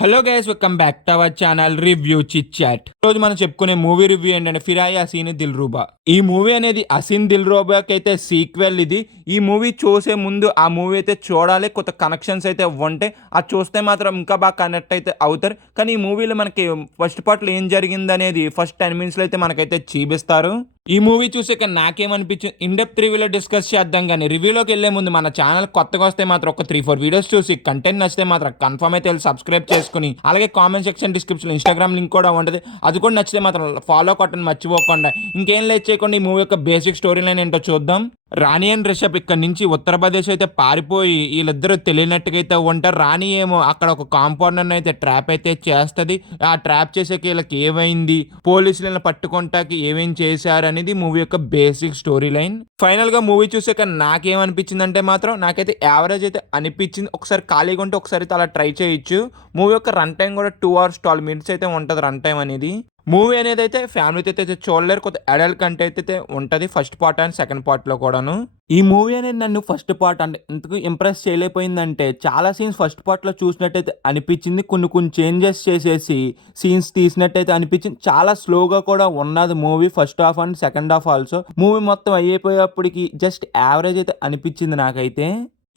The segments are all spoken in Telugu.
Hello guys, welcome back to our channel review chit chat. రోజు మనం చెప్పుకునే మూవీ రివ్యూ ఏంటంటే ఫిరాయి హసీన్ దిల్రూబా. ఈ మూవీ అనేది హసీన్ దిల్రూబాకి అయితే సీక్వెల్ ఇది. ఈ మూవీ చూసే ముందు ఆ మూవీ అయితే చూడాలి, కొత్త కనెక్షన్స్ అయితే ఉంటాయి. అది చూస్తే మాత్రం ఇంకా బాగా కనెక్ట్ అయితే అవుతారు. కానీ ఈ మూవీలో మనకి ఫస్ట్ పార్ట్లో ఏం జరిగింది అనేది ఫస్ట్ 10 minutesలో అయితే మనకైతే చూపిస్తారు. ఈ మూవీ చూసాక నాకేమనిపించింది ఇన్ డెప్త్ రివ్యూలో డిస్కస్ చేద్దాం. కానీ రివ్యూలోకి వెళ్లే ముందు మన ఛానల్ కొత్తగా వస్తే మాత్రం ఒక 3-4 వీడియోస్ చూసి కంటెంట్ నచ్చితే మాత్రం కన్ఫర్మ్ అయితే సబ్స్క్రైబ్ చేసుకుని, అలాగే comment section description Instagram link కూడా ఉంటుంది, అది కూడా నచ్చితే మాత్రం ఫాలో కొట్టని మర్చిపోకుండా. ఇంకేం లేట్ చేయకుండా ఈ మూవీ యొక్క బేసిక్ స్టోరీ లైన్ ఏంటో చూద్దాం. రాణి అండ్ రిషబ్ ఇక్కడ నుంచి ఉత్తరప్రదేశ్ అయితే పారిపోయి వీళ్ళిద్దరూ తెలియనట్టుగా అయితే ఉంటారు. రాణి ఏమో అక్కడ ఒక కాంపౌండర్ అయితే ట్రాప్ అయితే చేస్తుంది. ఆ ట్రాప్ చేసేకి వీళ్ళకి ఏమైంది, పోలీసులను పట్టుకుంటాకి ఏమేం చేశారు అనేది మూవీ యొక్క బేసిక్ స్టోరీ లైన్. ఫైనల్ గా మూవీ చూసాక నాకేమనిపించింది అంటే మాత్రం నాకైతే యావరేజ్ అయితే అనిపించింది. ఒకసారి ఖాళీగా ఉంటే ఒకసారి అలా ట్రై చేయొచ్చు. మూవీ యొక్క రన్ టైం కూడా 2 hours 12 minutes అయితే ఉంటుంది రన్ టైం అనేది. మూవీ అనేది అయితే ఫ్యామిలీతో అయితే చూడలేరు, కొత్త అడల్ట్ కంటెంట్ అయితే ఉంటుంది ఫస్ట్ పార్ట్ అండ్ సెకండ్ పార్ట్లో కూడాను. ఈ మూవీ అనేది నన్ను ఫస్ట్ పార్ట్ అంటే ఎందుకు ఇంప్రెస్ చేయలేకపోయిందంటే, చాలా సీన్స్ ఫస్ట్ పార్ట్లో చూసినట్టయితే అనిపించింది, కొన్ని చేంజెస్ చేసేసి సీన్స్ తీసినట్టయితే అనిపించింది. చాలా స్లోగా కూడా ఉన్నది movie first half and second half also. Movie మొత్తం అయిపోయేప్పటికి జస్ట్ యావరేజ్ అయితే అనిపించింది నాకైతే.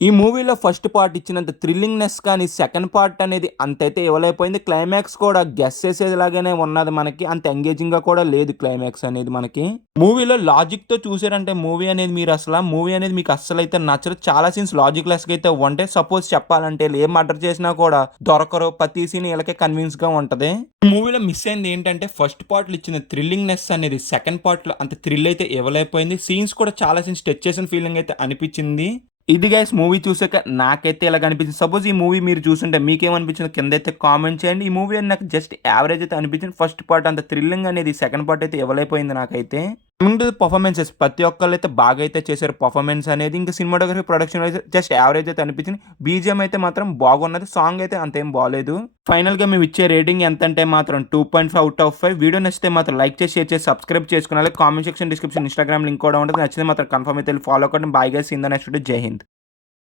ఈ మూవీలో ఫస్ట్ పార్ట్ ఇచ్చినంత థ్రిల్లింగ్నెస్ కానీ సెకండ్ పార్ట్ అనేది అంతైతే ఇవ్వలేకపోయింది. క్లైమాక్స్ కూడా గెస్ చేసేలాగానే ఉన్నది మనకి, అంత ఎంగేజింగ్గా కూడా లేదు క్లైమాక్స్ అనేది మనకి. మూవీలో లాజిక్తో చూసారంటే మూవీ అనేది మీరు అసలు మూవీ అనేది మీకు అస్సలు అయితే నచ్చదు. చాలా సీన్స్ లాజిక్ లెస్గా అయితే ఉంటాయి. సపోజ్ చెప్పాలంటే ఏం మర్డర్ చేసినా కూడా దొరకరు, ప్రతి సీన్ వీళ్ళకే కన్విన్స్గా ఉంటుంది. మూవీలో మిస్ అయింది ఏంటంటే ఫస్ట్ పార్ట్లో ఇచ్చిన థ్రిల్లింగ్నెస్ అనేది సెకండ్ పార్ట్లో అంత థ్రిల్ అయితే ఇవ్వలేకపోయింది. సీన్స్ కూడా చాలా సీన్స్ టచ్ చేసిన ఫీలింగ్ అయితే అనిపించింది. ఇది గైస్ మూవీ చూసాక నాకైతే ఇలా అనిపించింది. సపోజ్ ఈ మూవీ మీరు చూస్తుంటే మీకేమనిపించింది కింద అయితే కామెంట్ చేయండి. ఈ మూవీ అని నాకు జస్ట్ యావరేజ్ అయితే అనిపించింది. ఫస్ట్ పార్ట్ అంత థ్రిల్లింగ్ అనేది సెకండ్ పార్ట్ అయితే ఇవ్వలేకపోయింది నాకైతే. కమింగ్ టు పర్ఫార్మెన్సెస్, ప్రతి ఒక్కళ్ళు అయితే బాగా అయితే చేశారు పర్ఫార్మెన్స్ అనేది. ఇంకా సినిమాటోగ్రఫీ ప్రొడక్షన్ అయితే జస్ట్ యావరేజ్ అయితే అనిపించింది. బీజిఎం అయితే మాత్రం బాగున్నది, సాంగ్ అయితే అంతేం బాగాలేదు. ఫైనల్గా మేము ఇచ్చే రేటింగ్ ఎంత అంటే మాత్రం 2.5 out of 5. వీడియో నచ్చితే మాత్రం లైక్ చేసి షేర్ చేసి సబ్స్క్రైబ్ చేసుకున్నాలి. Comment section description Instagram link కూడా ఉంటుంది, నచ్చితే మాత్రం కన్ఫర్మ్ అయితే ఫాలో అవ్వడం. Bye guys, in the next video. Jai Hind.